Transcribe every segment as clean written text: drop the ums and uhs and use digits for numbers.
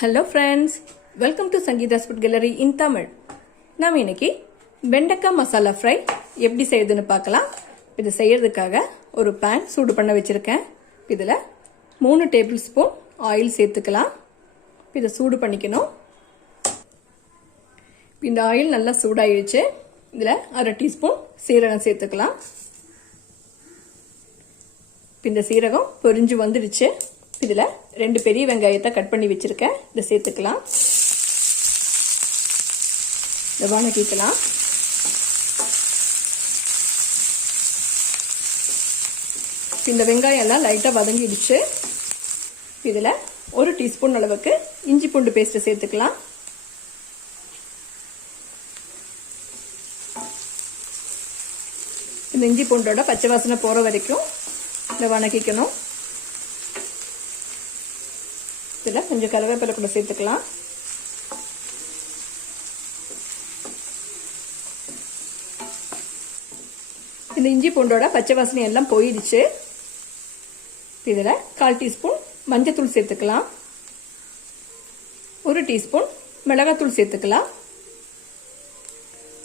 Hello friends, welcome to Sangeetha's Food Gallery in Tamil. நாம இன்னைக்கு வெண்டைக்காய் மசாலா ஃப்ரை எப்படி செய்யறதுன்னு பார்க்கலாம். இது செய்யறதுக்காக ஒரு pan சூடு பண்ண வச்சிருக்கேன். இதுல 3 டேபிள் ஸ்பூன் ஆயில் சேர்த்துக்கலாம். இத சூடு பண்ணிக்கணும். இந்த ஆயில் நல்லா சூடாயிருச்சு. இதுல 1/2 டீஸ்பூன் சீரகம் சேர்த்துக்கலாம். இந்த சீரகம் பொரிஞ்சு வந்துடுச்சு. இதுல 2 பெரிய வெங்காயத்தை கட் பண்ணி வச்சிருக்கேன். இத சேர்த்துக்கலாம். இத வதக்கிக்கலாம். இந்த வெங்காயம் எல்லாம் லைட்டா வதங்கிடுச்சு. இதுல 1 டீஸ்பூன் அளவுக்கு இஞ்சி பூண்டு பேஸ்ட் சேர்த்துக்கலாம். இந்த இஞ்சி பூண்டோட பச்சை வாசனை போற வரைக்கும் இத வதக்கிக்கணும். இதுல கொஞ்சம் கருவேப்பிலை கூட சேர்த்துக்கலாம். இந்த இஞ்சி பூண்டோட பச்சை வாசனை எல்லாம் போயிடுச்சு. இதுல 1/4 டீஸ்பூன் மஞ்சத்தூள் சேர்த்துக்கலாம். 1 டீஸ்பூன் மிளகாத்தூள் சேர்த்துக்கலாம்.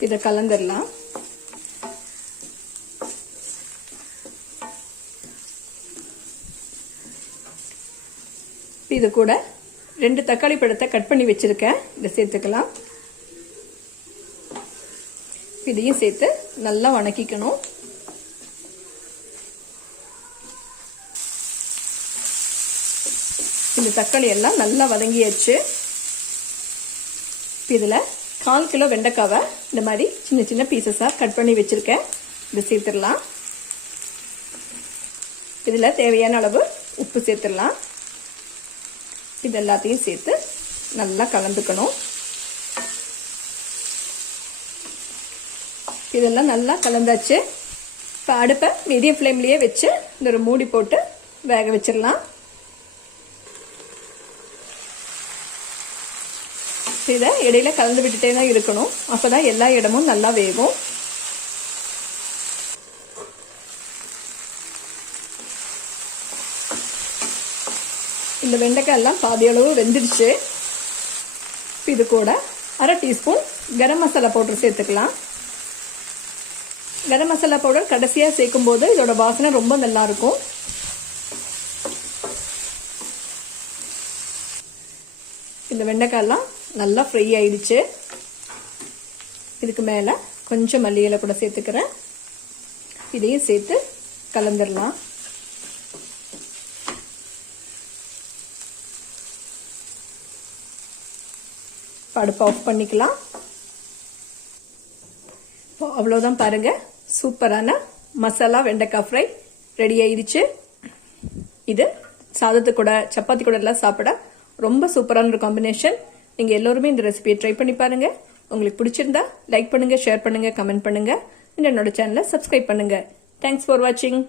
இத கலந்துடலாம். இது கூட 2 தக்காளி பழத்தை கட் பண்ணி வச்சிருக்கேன். இதை சேர்த்துக்கலாம். இதையும் சேர்த்து நல்லா வதக்கிக்கணும். இந்த தக்காளி எல்லாம் நல்லா வதங்கியாச்சு. இதுல 1/4 கிலோ வெண்டைக்காவை இந்த மாதிரி சின்ன சின்ன பீசஸா கட் பண்ணி வச்சிருக்கேன். இதை சேர்த்துடலாம். இதுல தேவையான அளவு உப்பு சேர்த்துடலாம். இது எல்லாத்தையும் சேர்த்து நல்லா கலந்துக்கணும். இதெல்லாம் நல்லா கலந்தாச்சு. இப்போ அடுப்பை மீடியம் ஃப்ளேம்லயே வச்சு இந்த ஒரு மூடி போட்டு வேக வச்சிடலாம். இதை இடையில கலந்து விட்டுட்டே தான் இருக்கணும். அப்பதான் எல்லா இடமும் நல்லா வேகும். இந்த வெண்டைக்காய் எல்லாம் பாதி அளவு வெந்துடுச்சு. இது கூட 1/2 டீஸ்பூன் கரம் மசாலா பவுடர் சேர்த்துக்கலாம். கரம் மசாலா பவுடர் கடைசியா சேர்க்கும் போது இதோட வாசனை ரொம்ப நல்லா இருக்கும். இந்த வெண்டைக்காய் எல்லாம் நல்லா ஃப்ரை ஆயிடுச்சு. இதுக்கு மேல கொஞ்சம் மல்லி இலை கூட சேர்த்துக்கிறேன். இதையும் சேர்த்து கலந்துடலாம். அடுப்பை ஆஃப் பண்ணிக்கலாம். அவ்வளவுதான் பாருங்க, சூப்பரான மசாலா வெண்டைக்காய் ஃப்ரை ரெடி ஆயிடுச்சு. இது சாதத்து கூட சப்பாத்தி கூட எல்லாம் சாப்பிட ரொம்ப சூப்பரான ஒரு காம்பினேஷன். நீங்க எல்லாருமே இந்த ரெசிபியை ட்ரை பண்ணி பாருங்க. உங்களுக்கு பிடிச்சிருந்தா லைக் பண்ணுங்க, ஷேர் பண்ணுங்க, கமெண்ட் பண்ணுங்க. என்னோட சேனலை சப்ஸ்கிரைப் பண்ணுங்க. தேங்க்ஸ் ஃபார் வாட்சிங்.